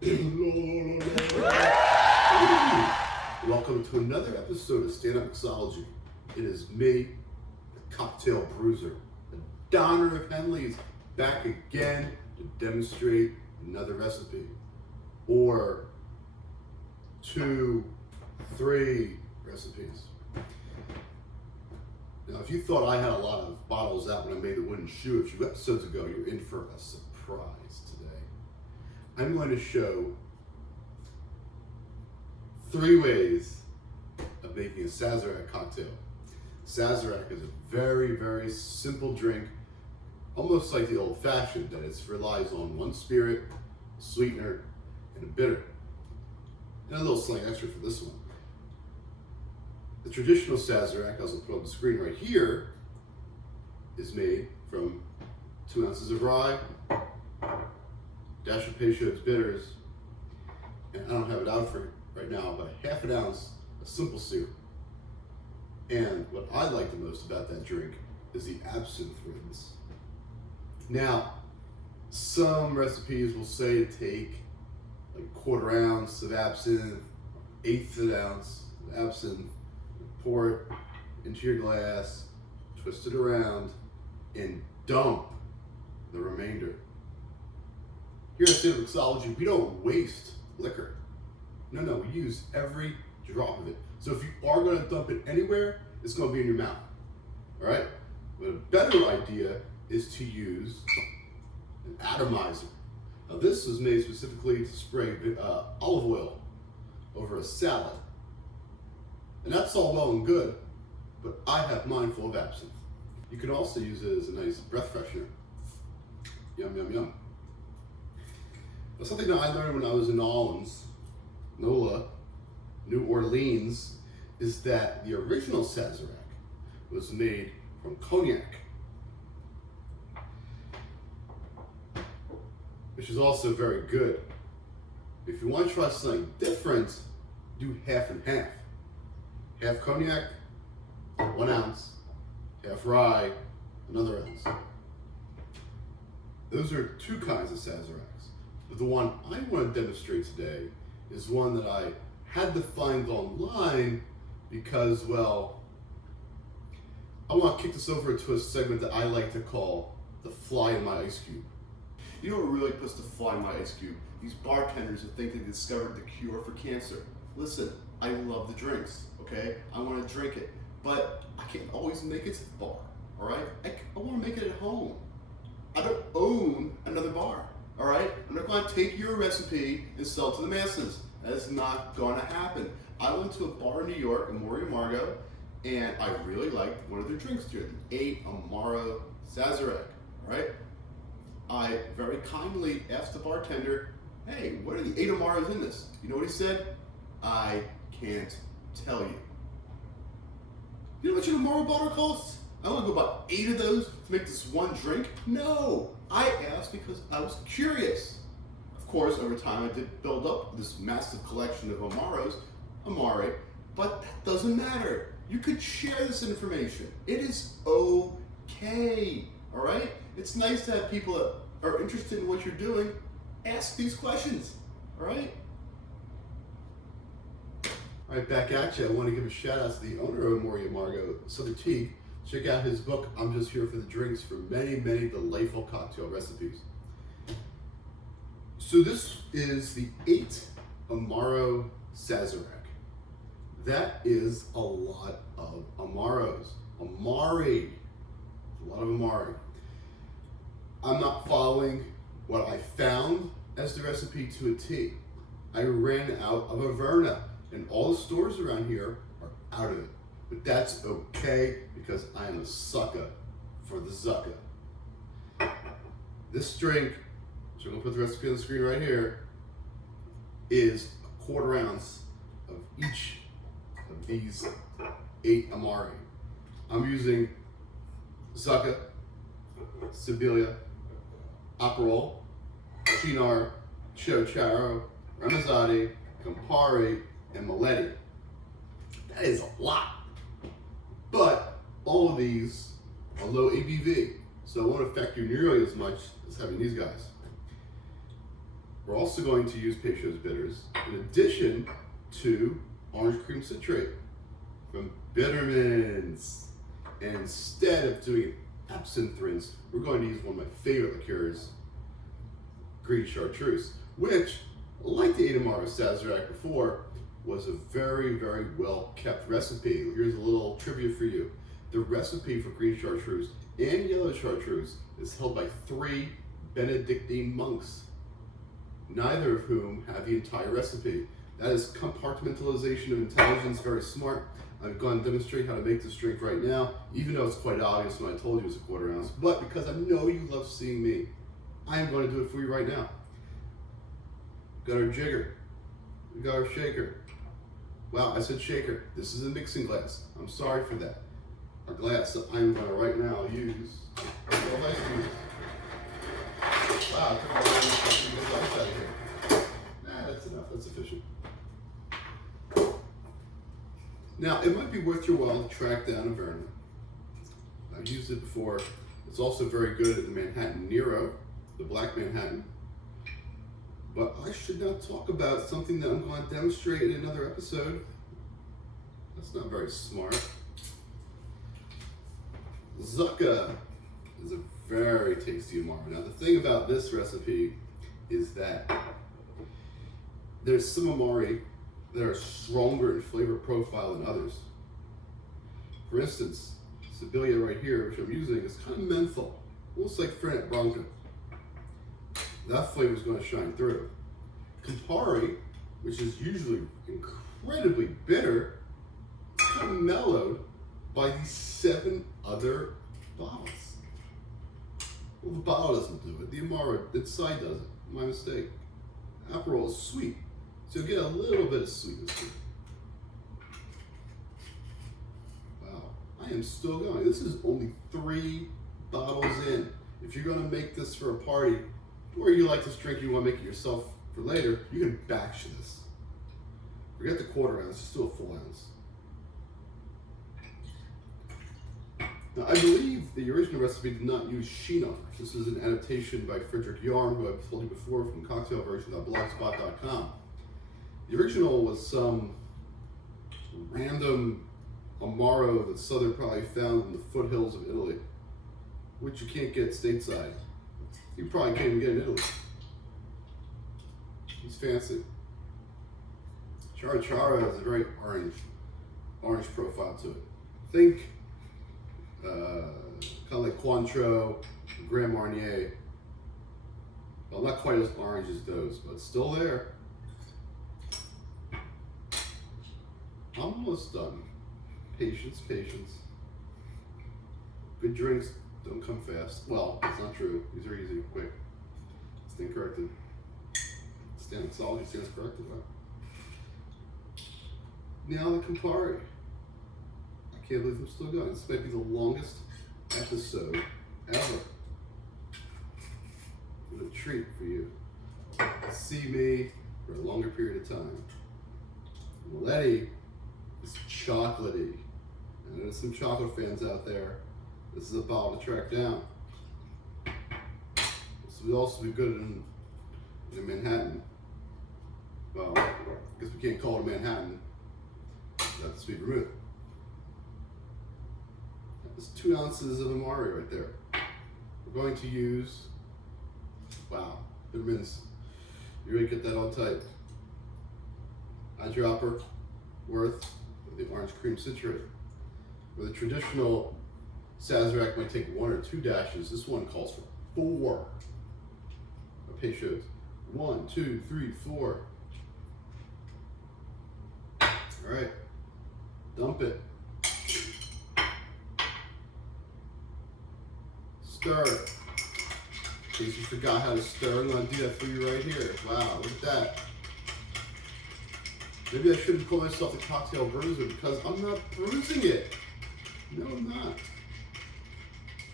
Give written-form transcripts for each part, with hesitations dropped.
Welcome to another episode of Stand Up Mixology. It is me, the cocktail bruiser, the Donner of Henley's, back again to demonstrate another recipe. Or 2, 3 recipes. Now, if you thought I had a lot of bottles out when I made the wooden shoe a few episodes ago, you're in for a surprise today. I'm going to show 3 ways of making a Sazerac cocktail. Sazerac is a very, very simple drink, almost like the old-fashioned, that it relies on one spirit, a sweetener, and a bitter. And a little slang extra for this one. The traditional Sazerac, as I'll put on the screen right here, is made from 2 ounces of rye, dash of Peychaud's bitters, and I don't have it out for right now, but a ½ ounce of simple syrup. And what I like the most about that drink is the absinthe rinse. Now, some recipes will say to take like a 1/4 ounce of absinthe, 1/8 ounce of absinthe, pour it into your glass, twist it around, and dump the remainder. Here at Stand Up Mixology, we don't waste liquor. No, we use every drop of it. So if you are going to dump it anywhere, it's going to be in your mouth. All right? But a better idea is to use an atomizer. Now this was made specifically to spray olive oil over a salad. And that's all well and good, but I have mine full of absinthe. You can also use it as a nice breath freshener. Yum, yum, yum. Now, something that I learned when I was in NOLA, New Orleans, is that the original Sazerac was made from cognac, which is also very good. If you want to try something different, do half and half. Half cognac, 1 ounce, half rye, another ounce. Those are 2 kinds of Sazeracs. But the one I want to demonstrate today is one that I had to find online because, well, I want to kick this over to a segment that I like to call the fly in my ice cube. You know what really puts the fly in my ice cube? These bartenders that think they discovered the cure for cancer. Listen, I love the drinks, okay? I want to drink it, but I can't always make it to the bar, all right? I want to make it at home. I don't own another bar, all right? I'm not going to take your recipe and sell it to the masses. That is not going to happen. I went to a bar in New York, Amor y Amargo, and I really liked one of their drinks here, the amaro Sazerac, all right? I very kindly asked the bartender, hey, what are the 8 amaros in this? You know what he said? I can't tell you. You know what your amaro bottle costs? I want to go about 8 of those to make this one drink? No, I asked because I was curious. Of course, over time I did build up this massive collection of amari, but that doesn't matter. You could share this information. It is okay, all right? It's nice to have people that are interested in what you're doing ask these questions, all right? All right, back at you. I want to give a shout out to the owner of Amor y Amargo, Sother Teague. Check out his book, I'm Just Here for the Drinks, for many, many delightful cocktail recipes. So this is the 8 amaro Sazerac. That is a lot of amaros. Amari. A lot of amari. I'm not following what I found as the recipe to a T. I ran out of Averna, and all the stores around here are out of it. But that's okay, because I am a sucker for the zucca. This drink, which I'm gonna put the recipe on the screen right here, is a 1/4 ounce of each of these 8 amari. I'm using zucca, Sibilia, Aperol, Cynar, Chocharo, Ramazzotti, Campari, and Maletti. That is a lot. But all of these are low ABV, so it won't affect you nearly as much as having these guys. We're also going to use Peychaud's bitters in addition to orange cream citrate from Bittermans. And instead of doing absinthe rinse, we're going to use one of my favorite liqueurs, green chartreuse, which, like the amaro Sazerac before, was a very, very well kept recipe. Here's a little trivia for you. The recipe for green chartreuse and yellow chartreuse is held by 3 Benedictine monks, neither of whom have the entire recipe. That is compartmentalization of intelligence, very smart. I'm going to demonstrate how to make this drink right now, even though it's quite obvious when I told you it's a 1/4 ounce. But because I know you love seeing me, I am going to do it for you right now. Got our jigger. We got our shaker. Wow, I said shaker. This is a mixing glass. I'm sorry for that. Our glass that I'm going to right now use. Wow, I took my ice out of here. Nah, that's enough. That's sufficient. Now, it might be worth your while to track down a Verna. I've used it before. It's also very good at the Manhattan Nero, the Black Manhattan. But I should not talk about something that I'm going to demonstrate in another episode. That's not very smart. Zucca is a very tasty amaro. Now, the thing about this recipe is that there's some amari that are stronger in flavor profile than others. For instance, Sibilia right here, which I'm using, is kind of menthol, almost like Fernet Branca. That flavor is going to shine through. Campari, which is usually incredibly bitter, is kind of mellowed by these 7 other bottles. Well, the bottle doesn't do it. The amaro inside does it. My mistake. Aperol is sweet, so you'll get a little bit of sweetness here. Wow, I am still going. This is only 3 bottles in. If you're going to make this for a party, or you like this drink, you want to make it yourself for later, you can batch this. Forget the 1/4 ounce, just do a full ounce. Now, I believe the original recipe did not use Shinar. This is an adaptation by Frederick Yarn, who I've told you before, from cocktailversion.blogspot.com. The original was some random amaro that Sother probably found in the foothills of Italy, which you can't get stateside. You probably can't even get in Italy. He's fancy. Chara has a very orange profile to it. Think kind of like Cointreau, Grand Marnier. Well, not quite as orange as those, but still there. Almost done. Patience, patience. Good drinks don't come fast. Well, it's not true. These are easy, quick. Stand corrected. Stand solid, stands corrected. Wow. Now the Campari. I can't believe I'm still going. This might be the longest episode ever. What a treat for you to see me for a longer period of time. Letty is chocolatey. And there's some chocolate fans out there. This is a bottle to track down. This would also be good in Manhattan. Well, I guess we can't call it a Manhattan. That's sweet vermouth. That's 2 ounces of amari right there. We're going to use, wow, Bittermans. You ready to get that all tight? Eyedropper worth of the orange cream citrate. Where the traditional Sazerac might take 1 or 2 dashes, this one calls for 4. Peychaud's. 1, 2, 3, 4. All right, dump it. Stir it. In case you forgot how to stir, I'm gonna do that for you right here. Wow, look at that. Maybe I shouldn't call myself a cocktail bruiser because I'm not bruising it. No, I'm not.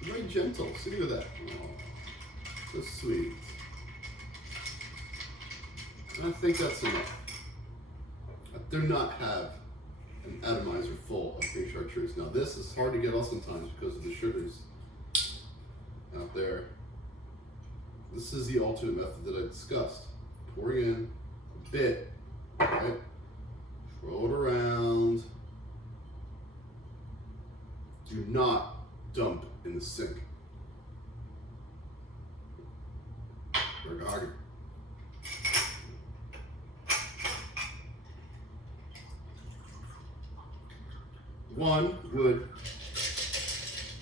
I'm very gentle. See, look at that. Oh, so sweet. I think that's enough. I do not have an atomizer full of green chartreuse. Now this is hard to get off sometimes because of the sugars out there. This is the alternate method that I discussed. pouring in a bit, right? Roll it around. Do not dump in the sink. One would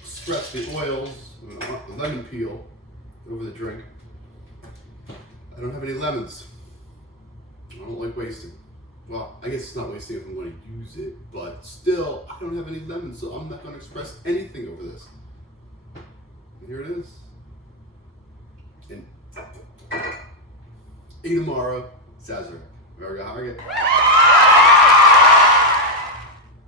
spread the oils, the lemon peel over the drink. I don't have any lemons. I don't like wasting. Well, I guess it's not wasting if I'm going to use it, but still, I don't have any lemons, so I'm not going to express anything over this. And here it is. And amaro, Sazerac. Very good.